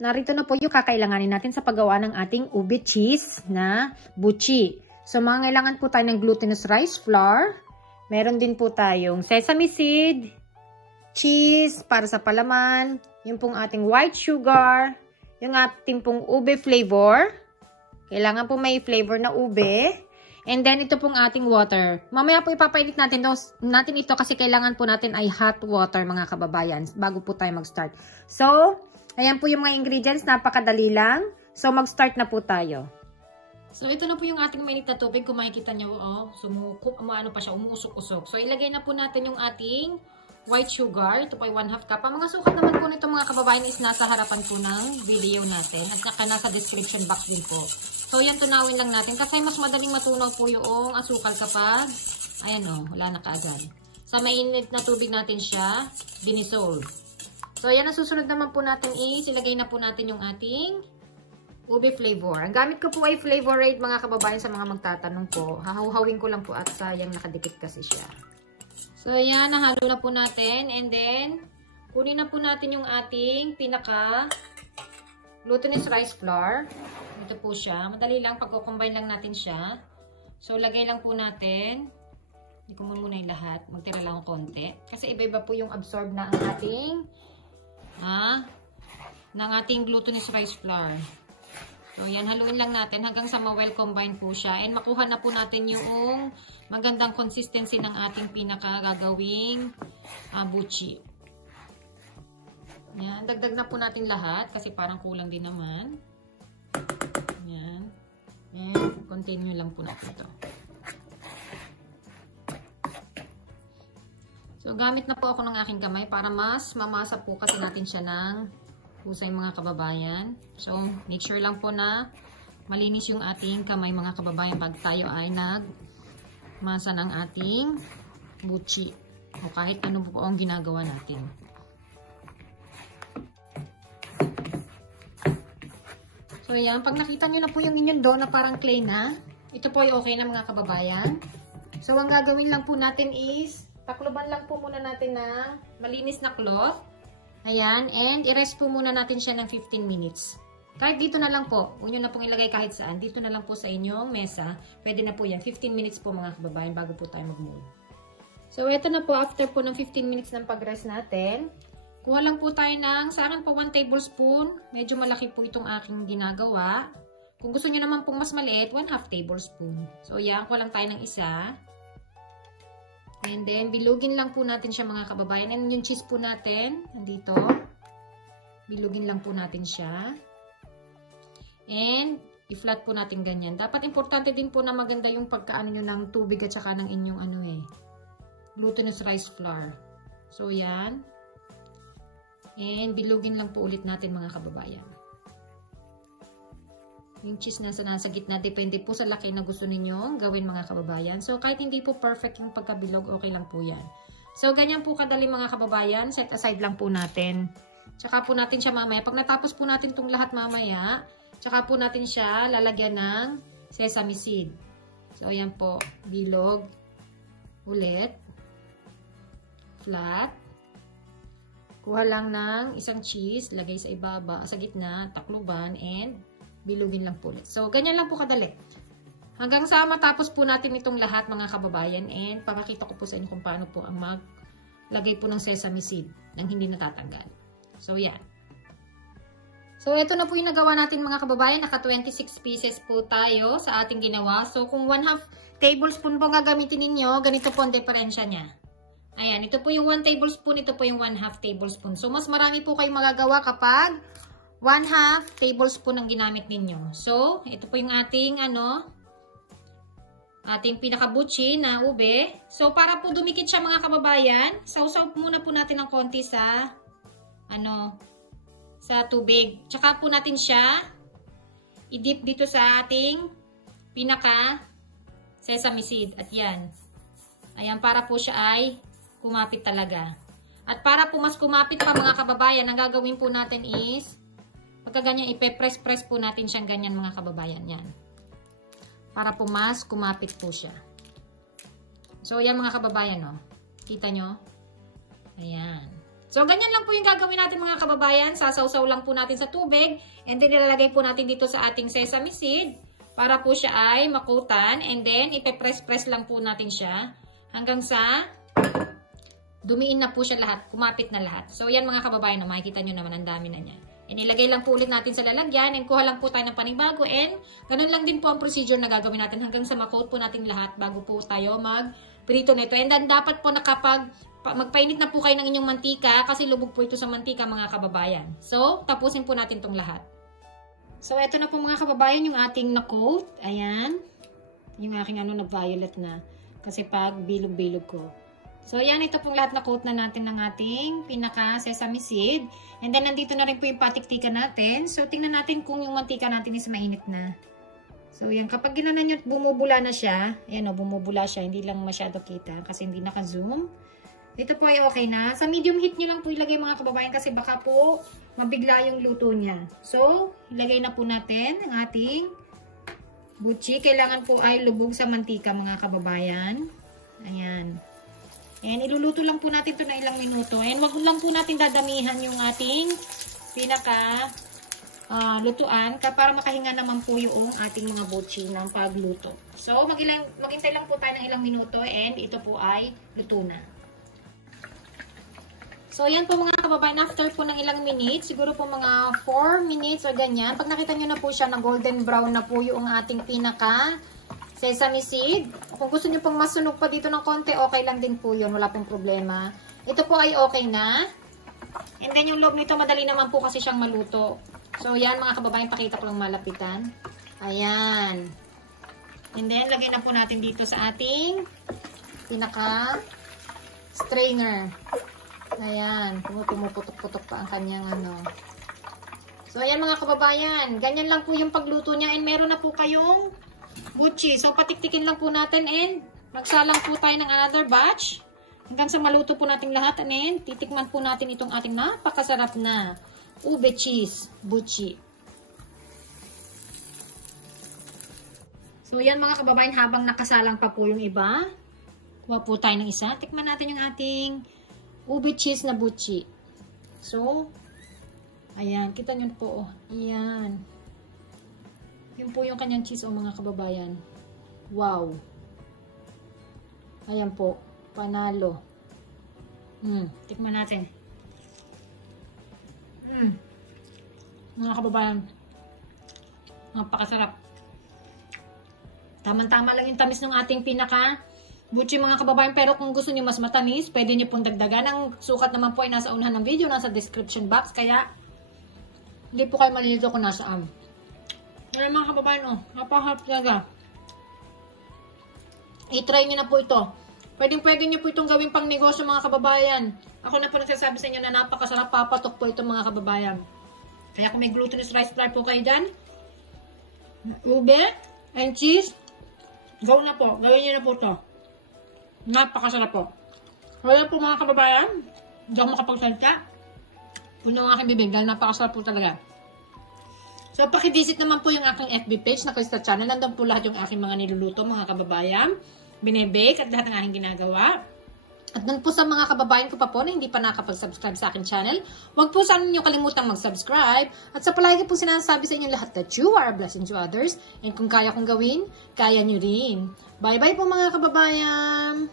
narito na po yung kakailanganin natin sa paggawa ng ating ube cheese na buchi. So, kailangan po tayo ng glutinous rice flour. Meron din po tayong sesame seed, cheese para sa palaman, yung pong ating white sugar, yung ating pong ube flavor. Kailangan po may flavor na ube. And then, ito pong ating water. Mamaya po ipapainit natin ito kasi kailangan po natin ay hot water, mga kababayan, bago po tayo mag-start. So, ayan po yung mga ingredients. Napakadali lang. So, mag-start na po tayo. So, ito na po yung ating mainit na tubig. Kung makikita nyo, umuusok-usok. So, ilagay na po natin yung ating white sugar. Ito po ay 1/2 cup. Ang mga sukat naman po nito, mga kababayan, is nasa harapan po ng video natin. At nasa description box din po. So, yan, tunawin lang natin. Kasi mas madaling matunaw po yung asukal kapag, ayan wala na kaagad. Sa mainit na tubig natin siya, dinisolve. So, ayan, ang susunod naman po natin is, ilagay na po natin yung ating ube flavor. Ang gamit ko po ay Flavor Aid, mga kababayan, sa mga magtatanong po. Hahuhawin ko lang po at sayang nakadikit kasi siya. So, ayan, nahalo na po natin. And then, kunin na po natin yung ating pinaka glutinous rice flour. Ito po siya. Madali lang. Pagko-combine lang natin siya. So, lagay lang po natin. Hindi ko muna yung lahat. Magtira lang konti. Kasi iba-iba po yung absorb na ang ating glutinous rice flour. So, yan. Haluin lang natin hanggang sa ma-well combine po siya. And makuha na po natin yung magandang consistency ng ating pinaka-gagawing buchi. Yan. Dagdag na po natin lahat kasi parang kulang din naman. Yan. And continue lang po natin ito. So, gamit na po ako ng aking kamay para mas mamasa po kasi natin siya ng husay, mga kababayan. So, make sure lang po na malinis yung ating kamay, mga kababayan, pag tayo ay nagmasa ng ating buchi. O kahit ano po ang ginagawa natin. So, ayan. Pag nakita nyo na po yung inyong dough na parang clay na, ito po ay okay na, mga kababayan. So, ang gagawin lang po natin is, takluban lang po muna natin na malinis na cloth. Ayan. And, i-rest po muna natin siya ng 15 minutes. Kahit dito na lang po. Huwag nyo na pong ilagay kahit saan. Dito na lang po sa inyong mesa. Pwede na po yan. 15 minutes po, mga kababayan, bago po tayo mag-mold. So, ito na po. After po ng 15 minutes ng pag-rest natin, kuha lang po tayo ng, sa akin po, 1 tablespoon. Medyo malaki po itong aking ginagawa. Kung gusto nyo naman pong mas maliit, 1/2 tablespoon. So, yan. Kuha lang tayo ng isa. And then, bilugin lang po natin siya, mga kababayan. And yung cheese po natin, nandito. Bilugin lang po natin siya. And, i-flat po natin ganyan. Dapat importante din po na maganda yung pagkaano nyo ng tubig at saka ng inyong glutinous rice flour. So, yan. And, bilugin lang po ulit natin, mga kababayan. Yung cheese nasa gitna, depende po sa laki na gusto ninyong gawin, mga kababayan. So, kahit hindi po perfect yung pagkabilog, okay lang po yan. So, ganyan po kadali, mga kababayan. Set aside lang po natin. Tsaka po natin siya mamaya. Pag natapos po natin itong lahat mamaya, tsaka po natin siya lalagyan ng sesame seed. So, ayan po. Bilog. Ulit. Flat. Kuha lang ng isang cheese. Lagay sa ibaba, sa gitna, takluban, and bilugin lang po ulit. So, ganyan lang po kadali. Hanggang sa matapos po natin itong lahat, mga kababayan, and papakita ko po sa inyo kung paano po ang maglagay po ng sesame seed nang hindi natatanggal. So, yan. So, ito na po yung nagawa natin, mga kababayan. Naka 26 pieces po tayo sa ating ginawa. So, kung 1/2 tablespoon po gagamitin ninyo, ganito po ang diferensya niya. Ayan, ito po yung 1 tablespoon, ito po yung 1/2 tablespoon. So, mas marami po kayong magagawa kapag 1/2 tablespoon ang ginamit ninyo. So, ito po yung ating, ating pinakabuchi na ube. So, para po dumikit siya, mga kababayan, sausaw muna po natin ng konti sa, sa tubig. Tsaka po natin siya i-dip dito sa ating pinaka sesame seed. At yan. Ayan, para po siya ay kumapit talaga. At para po mas kumapit pa, mga kababayan, ang gagawin po natin is, pagka ganyan, ipe-press-press po natin siyang ganyan, mga kababayan. Yan. Para po mas kumapit po siya. So, yan, mga kababayan, no? Kita nyo? Ayan. So, ganyan lang po yung gagawin natin mga kababayan. Sasawsaw lang po natin sa tubig. And then, ilalagay po natin dito sa ating sesame seed para po siya ay makutan. And then, ipe-press-press lang po natin siya hanggang sa dumiin na po siya lahat. Kumapit na lahat. So, yan mga kababayan na makikita nyo naman ang dami na niya. And ilagay lang po ulit natin sa lalagyan. And kuha lang po tayo ng panibago. And ganun lang din po ang procedure na gagawin natin hanggang sa makoat po natin lahat bago po tayo mag-prito nito. And then, dapat po magpainit na po kayo ng inyong mantika kasi lubog po ito sa mantika mga kababayan. So, tapusin po natin itong lahat. So, eto na po mga kababayan yung ating na-coat. Ayan. Yung aking na violet na. Kasi pag bilog-bilog ko. So, ayan. Ito pong lahat na-coat na natin ng ating pinaka-sesame seed. And then, nandito na rin po yung patiktika natin. So, tingnan natin kung yung mantika natin is mainit na. So, yan. Kapag ginanan nyo, bumubula na siya. Ayan o, bumubula siya. Hindi lang masyado kita kasi hindi naka-zoom. Ito po ay okay na. Sa medium heat nyo lang po ilagay mga kababayan kasi baka po mabigla yung luto niya. So, ilagay na po natin ang ating butchi. Kailangan po ay lubog sa mantika mga kababayan. Ayan. And iluluto lang po natin ito na ilang minuto. And wag lang po natin dadamihan yung ating pinaka lutuan para makahinga naman po yung ating mga butchi ng pagluto. So, maghintay lang po tayo ng ilang minuto and ito po ay luto na. So, yan po mga kababayan, after po ng ilang minutes, siguro po mga 4 minutes o ganyan, pag nakita nyo na po siya na golden brown na po yung ating pinaka sesame seed. Kung gusto nyo pong masunog pa dito ng konti, okay lang din po yun, wala pong problema. Ito po ay okay na. And then yung loob nito, madali naman po kasi siyang maluto. So, yan mga kababayan, pakita ko lang malapitan. Ayan. And then, lagay na po natin dito sa ating pinaka strainer. Ayan, pumuputok-putok pa ang kanyang So, ayan mga kababayan. Ganyan lang po yung pagluto niya. And meron na po kayong butchi. So, patiktikin lang po natin and magsalang po tayo ng another batch. Hanggang sa maluto po natin lahat. And titikman po natin itong ating napakasarap na ube cheese butchi. So, ayan mga kababayan. Habang nakasalang pa po yung iba, kuha po tayo ng isa. Tikman natin yung ating ube cheese na butchi. So, ayan. Kita nyo po. Ayan. Yun po yung kanyang cheese mga kababayan. Wow. Ayan po. Panalo. Tikman natin. Mga kababayan. Napakasarap. Tama-tama lang yung tamis ng ating pinaka butchi mga kababayan, pero kung gusto niyo mas matamis, pwede niyo pong dagdagan. Ang sukat naman po ay nasa unahan ng video, nasa description box, kaya hindi po kayo malilito kung nasaan. Ayan mga kababayan, napakahap talaga. I-try niyo na po ito. Pwede niyo po itong gawin pang negosyo mga kababayan. Ako na po nagsasabi sa inyo na napakasarap, papatok po ito mga kababayan. Kaya kung may glutinous rice flour po kayo dyan, ube and cheese, go na po. Gawin niyo na po ito. Napakasarap po. Wala po mga kababayan. Hindi ako makapagsalita. Puno ang aking bibig dahil napakasarap po talaga. So, pakivisit naman po yung aking FB page na Crystal Channel. Nandun po lahat yung aking mga niluluto mga kababayan. Binebake at lahat ng aking ginagawa. At doon po sa mga kababayan ko pa po na hindi pa nakapag-subscribe sa aking channel, huwag po sana ninyo kalimutang mag-subscribe. At sa palagi po sinasabi sa inyo lahat that you are a blessing to others. And kung kaya kong gawin, kaya nyo rin. Bye-bye po mga kababayan!